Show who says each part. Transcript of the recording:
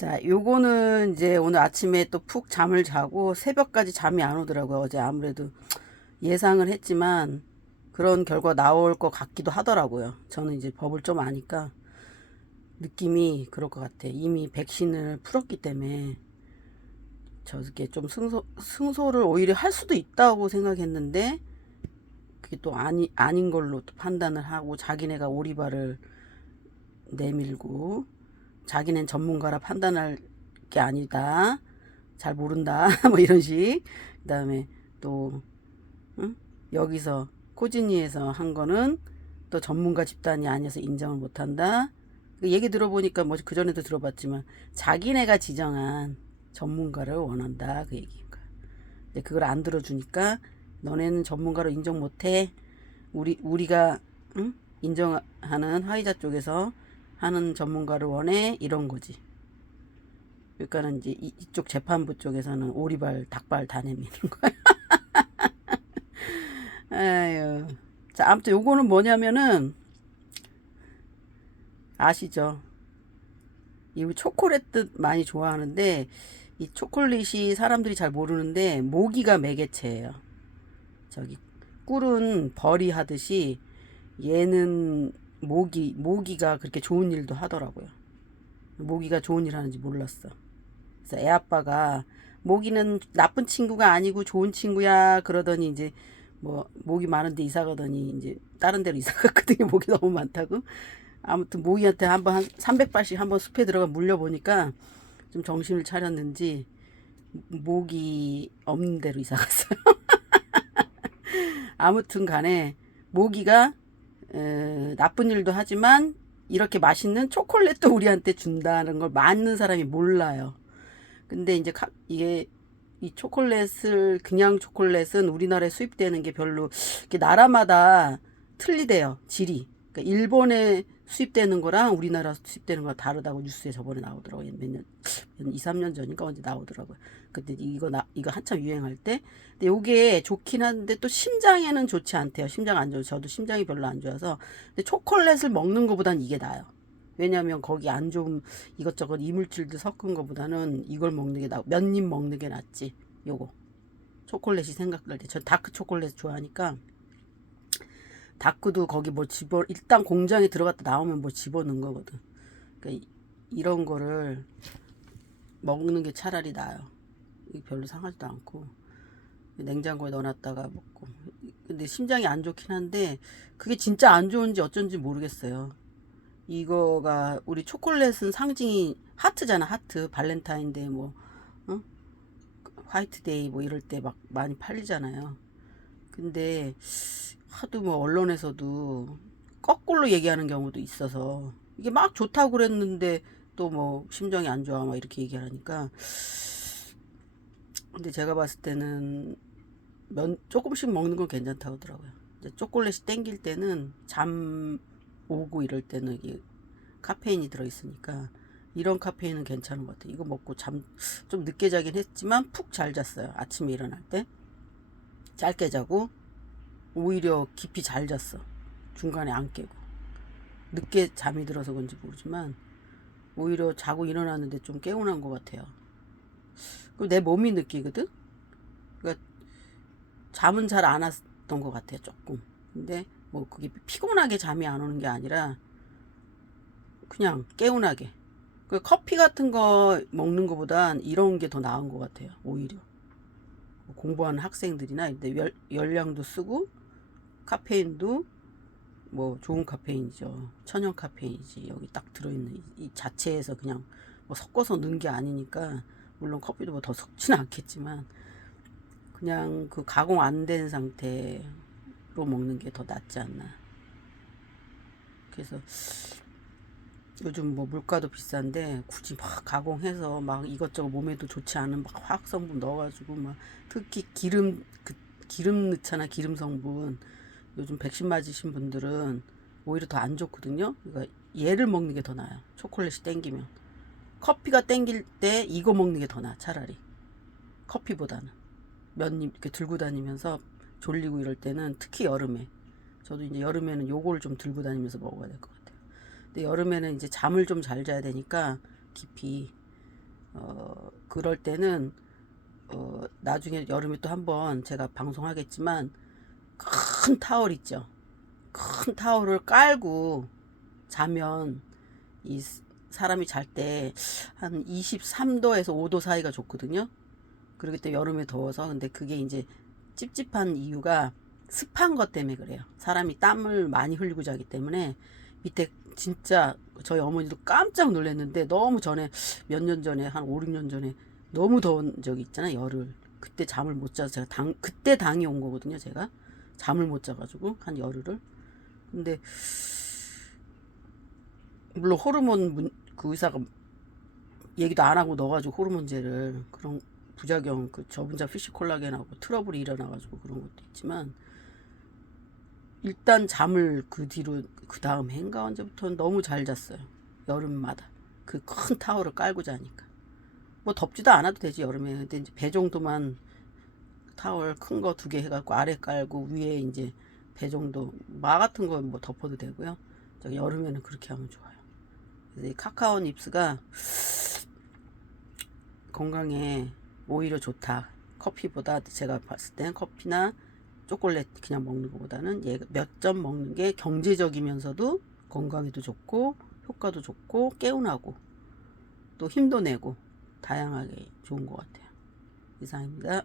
Speaker 1: 자, 요거는 이제 오늘 아침에 또 푹 잠을 자고 새벽까지 잠이 안 오더라고요. 어제 아무래도 예상을 했지만 그런 결과 나올 것 같기도 하더라고요. 저는 이제 법을 좀 아니까 느낌이 그럴 것 같아. 이미 백신을 풀었기 때문에 저게 좀 승소, 승소를 오히려 할 수도 있다고 생각했는데 그게 또 아니, 아닌 걸로 또 판단을 하고 자기네가 오리발을 내밀고 자기는 전문가라 판단할 게 아니다. 잘 모른다. 뭐 이런 식. 그 다음에 또, 응? 여기서 코지니에서 한 거는 또 전문가 집단이 아니어서 인정을 못 한다. 그 얘기 들어보니까 뭐 그전에도 들어봤지만 자기네가 지정한 전문가를 원한다. 그 얘기인 거야. 그걸 안 들어주니까 너네는 전문가로 인정 못 해. 우리, 우리가, 응? 인정하는 화이자 쪽에서 하는 전문가를 원해 이런 거지. 그러니까는 이제 이- 이쪽 재판부 쪽에서는 오리발 닭발 다 내미는 거야. 아유. 자, 아무튼 요거는 뭐냐면은 아시죠? 이 초콜릿 뜻 많이 좋아하는데 이 초콜릿이 사람들이 잘 모르는데 모기가 매개체예요. 저기 꿀은 벌이 하듯이 얘는 모기 모기가 그렇게 좋은 일도 하더라고요. 모기가 좋은 일 하는지 몰랐어. 그래서 애 아빠가 모기는 나쁜 친구가 아니고 좋은 친구야 그러더니 이제 뭐 모기 많은데 이사 가더니 이제 다른 데로 이사 갔거든요. 모기 너무 많다고. 아무튼 모기한테 한번 한 300발씩 한번 숲에 들어가 물려 보니까 좀 정신을 차렸는지 모기 없는 데로 이사 갔어요. 아무튼 간에 모기가 에, 나쁜 일도 하지만 이렇게 맛있는 초콜릿도 우리한테 준다는 걸 많은 사람이 몰라요. 근데 이제 카- 이게 이 초콜릿을 그냥 초콜릿은 우리나라에 수입되는 게 별로 나라마다 틀리대요. 질이. 그러니까 일본에 수입되는 거랑 우리나라 수입되는 거랑 다르다고 뉴스에 저번에 나오더라고요. 몇 년, 한 2, 3년 전인가 언제 나오더라고요. 그때 이거 나 이거 한참 유행할 때. 근데 요게 좋긴 한데 또 심장에는 좋지 않대요. 심장 안 좋아서 저도 심장이 별로 안 좋아서. 근데 초콜릿을 먹는 것보단 이게 나아요. 왜냐면 거기 안 좋은 이것저것 이물질도 섞은 것보다는 이걸 먹는 게 나, 몇입 먹는 게 낫지. 요거. 초콜릿이 생각날 때. 저 다크 초콜릿 좋아하니까. 다크도 거기 뭐 집어, 일단 공장에 들어갔다 나오면 뭐 집어넣은 거거든. 그러니까 이- 이런 거를 먹는 게 차라리 나아요. 별로 상하지도 않고. 냉장고에 넣어놨다가 먹고. 근데 심장이 안 좋긴 한데, 그게 진짜 안 좋은지 어쩐지 모르겠어요. 이거가 우리 초콜릿은 상징이 하트잖아 하트 발렌타인데이 뭐 어? 화이트데이 뭐 이럴 때 막 많이 팔리잖아요 근데 하도 뭐 언론에서도 거꾸로 얘기하는 경우도 있어서 이게 막 좋다고 그랬는데 또 뭐 심정이 안 좋아 막 이렇게 얘기하니까 근데 제가 봤을 때는 면 조금씩 먹는 건 괜찮다고 하더라고요 이제 초콜릿이 땡길 때는 잠 오고 이럴 때는 이게 카페인이 들어있으니까 이런 카페인은 괜찮은 것 같아요. 이거 먹고 잠 좀 늦게 자긴 했지만 푹 잘 잤어요. 아침에 일어날 때 짧게 자고 오히려 깊이 잘 잤어. 중간에 안 깨고 늦게 잠이 들어서 그런지 모르지만 오히려 자고 일어났는데 좀 개운한 것 같아요. 그리고 내 몸이 느끼거든. 그러니까 잠은 잘 안 왔던 것 같아요. 조금. 근데 뭐 그게 피곤하게 잠이 안 오는 게 아니라 그냥 개운하게 그 커피 같은 거 먹는 것보단 이런 게 더 나은 것 같아요 오히려 뭐 공부하는 학생들이나 열, 열량도 쓰고 카페인도 뭐 좋은 카페인이죠. 천연 카페인이지. 여기 딱 들어있는 이, 이 자체에서 그냥 뭐 섞어서 넣은 게 아니니까 물론 커피도 뭐 더 섞지는 않겠지만 그냥 그 가공 안 된 상태 로 먹는 게 더 낫지 않나. 그래서 요즘 뭐 물가도 비싼데 굳이 막 가공해서 막 이것저것 몸에도 좋지 않은 막 화학 성분 넣어가지고 막 특히 기름 그 기름 넣잖아 기름 성분 요즘 백신 맞으신 분들은 오히려 더 안 좋거든요. 그러니까 얘를 먹는 게 더 나아요. 초콜릿이 땡기면 커피가 땡길 때 이거 먹는 게 더 나아 차라리 커피보다는 몇입 이렇게 들고 다니면서 졸리고 이럴 때는 특히 여름에 저도 이제 여름에는 요거를 좀 들고 다니면서 먹어야 될 것 같아요. 근데 여름에는 이제 잠을 좀 잘 자야 되니까 깊이 어, 그럴 때는 어, 나중에 여름에 또 한번 제가 방송하겠지만 큰 타월 있죠. 큰 타월을 깔고 자면 이 스- 사람이 잘 때 한 23도에서 5도 사이가 좋거든요. 그러기 때문에 여름에 더워서 근데 그게 이제 찝찝한 이유가 습한 것 때문에 그래요. 사람이 땀을 많이 흘리고 자기 때문에 밑에 진짜 저희 어머니도 깜짝 놀랐는데 너무 전에 몇 년 전에 한 5, 6년 전에 너무 더운 적이 있잖아요. 열흘. 그때 잠을 못 자서 제가 당 그때 당이 온 거거든요. 제가 잠을 못 자가지고 한 열흘을. 근데 물론 호르몬 문- 그 의사가 얘기도 안 하고 넣어가지고 호르몬제를 그런 부작용 그 저분자 피시 콜라겐하고 트러블이 일어나가지고 그런 것도 있지만 일단 잠을 그 뒤로 그 다음 해인가 언제부터는 너무 잘 잤어요. 여름마다. 그 큰 타월을 깔고 자니까. 뭐 덥지도 않아도 되지 여름에. 근데 이제 배 정도만 타월 큰 거 두 개 해갖고 아래 깔고 위에 이제 배 정도 마 같은 거 뭐 덮어도 되고요 저 여름에는 그렇게 하면 좋아요 그래서 이 카카오 닙스가 건강에 오히려 좋다. 커피보다 제가 봤을 땐 커피나 초콜릿 그냥 먹는 것보다는 얘몇점 먹는 게 경제적이면서도 건강에도 좋고 효과도 좋고 개운하고 또 힘도 내고 다양하게 좋은 것 같아요. 이상입니다.